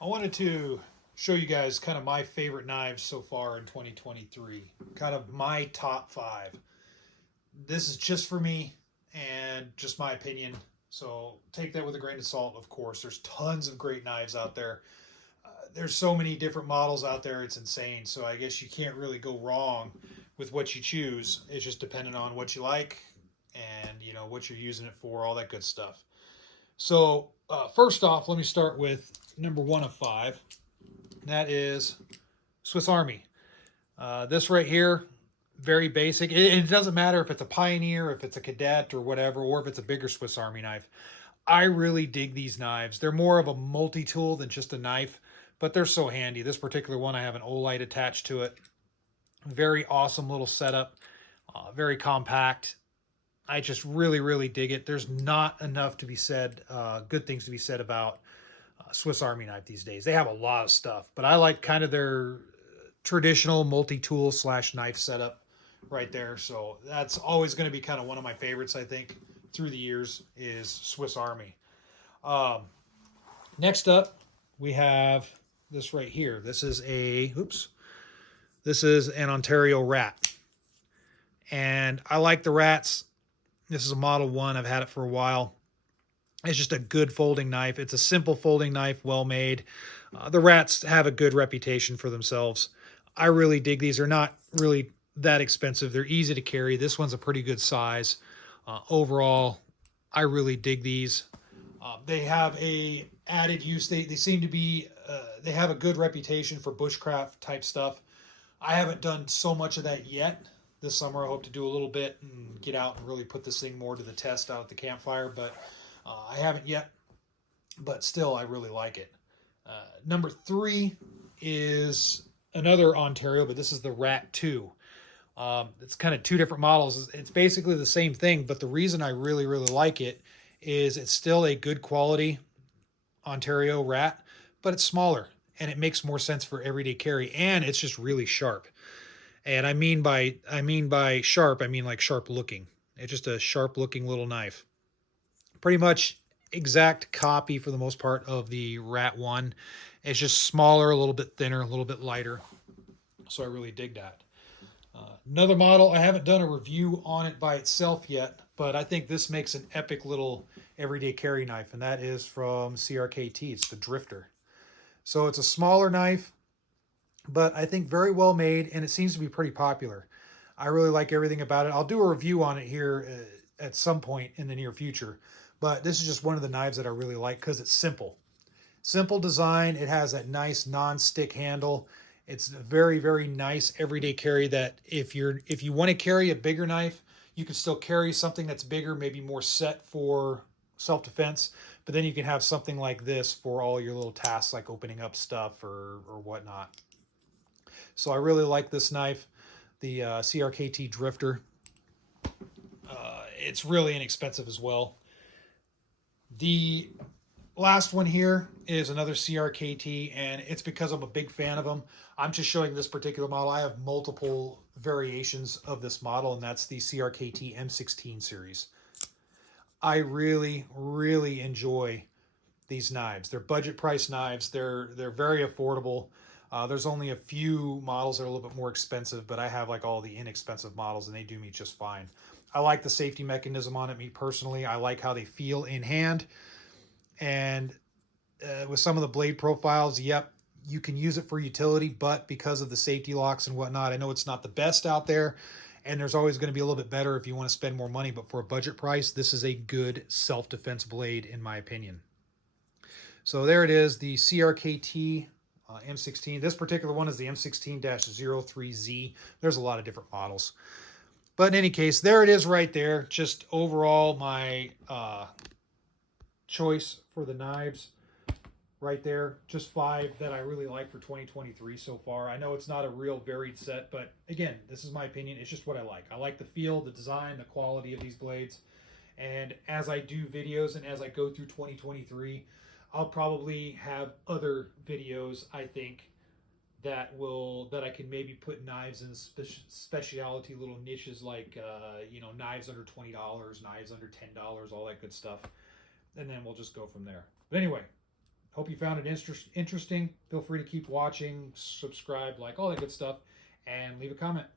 I wanted to show you guys kind of my favorite knives so far in 2023, kind of my top five. This is just for me and just my opinion, so take that with a grain of salt, of course. There's tons of great knives out there. There's so many different models out there, it's insane. So I guess you can't really go wrong with what you choose. It's just dependent on what you like and what you're using it for, all that good stuff. So first off, let me start with number one of five. That is Swiss Army. This right here, very basic. It doesn't matter if it's a Pioneer, if it's a Cadet or whatever, or if it's a bigger Swiss Army knife. I really dig these knives. They're more of a multi-tool than just a knife, but they're so handy. This particular one, I have an Olight attached to it. Very awesome little setup. Very compact. I just really, really dig it. There's not enough to be said, good things to be said about Swiss Army knife these days. They have a lot of stuff, but I like kind of their traditional multi-tool slash knife setup right there. So that's always going to be kind of one of my favorites, I think, through the years is Swiss Army. Um, Next up, we have this right here. This is an Ontario Rat. And I like the Rats. This is a Model 1. I've had it for a while. It's just a good folding knife. It's a simple folding knife, well made. The Rats have a good reputation for themselves. I really dig these. They're not really that expensive. They're easy to carry. This one's a pretty good size. Overall, I really dig these. They have a added use. They seem to be, they have a good reputation for bushcraft type stuff. I haven't done so much of that yet. This summer I hope to do a little bit and get out and really put this thing more to the test out at the campfire, but I haven't yet, but still I really like it. Number three is another Ontario, but this is the Rat 2. It's kind of two different models. It's basically the same thing, but the reason I really, really like it is it's still a good quality Ontario Rat, but it's smaller and it makes more sense for everyday carry, and it's just really sharp. And I mean by sharp, I mean like sharp looking. It's just a sharp looking little knife. Pretty much exact copy for the most part of the Rat 1. It's just smaller, a little bit thinner, a little bit lighter. So I really dig that. Another model, I haven't done a review on it by itself yet, but I think this makes an epic little everyday carry knife, and that is from CRKT. It's the Drifter. So it's a smaller knife, but I think very well made, and it seems to be pretty popular. I really like everything about it. I'll do a review on it here at some point in the near future, but this is just one of the knives that I really like because it's simple. Simple design. It has that nice non-stick handle. It's a very, very nice everyday carry that if you want to carry a bigger knife, you can still carry something that's bigger, maybe more set for self-defense, but then you can have something like this for all your little tasks like opening up stuff or whatnot. So I really like this knife, the CRKT Drifter. It's really inexpensive as well. The last one here is another CRKT, and it's because I'm a big fan of them. I'm just showing this particular model. I have multiple variations of this model, and that's the CRKT M16 series. I really, really enjoy these knives. They're budget price knives. They're very affordable. There's only a few models that are a little bit more expensive, but I have like all the inexpensive models, and they do me just fine. I like the safety mechanism on it, me personally. I like how they feel in hand. And with some of the blade profiles, yep, you can use it for utility, but because of the safety locks and whatnot, I know it's not the best out there, and there's always going to be a little bit better if you want to spend more money, but for a budget price, this is a good self-defense blade, in my opinion. So there it is, the CRKT M16. This particular one is the M16-03Z. There's a lot of different models. But in any case, there it is right there. Just overall, my choice for the knives right there. Just five that I really like for 2023 so far. I know it's not a real varied set, but again, this is my opinion. It's just what I like. I like the feel, the design, the quality of these blades. And as I do videos and as I go through 2023, I'll probably have other videos, I think, that I can maybe put knives in specialty little niches like knives under $20, knives under $10, all that good stuff, and then we'll just go from there. But anyway, Hope you found it interesting. Feel free to keep watching, subscribe, like all that good stuff, and leave a comment.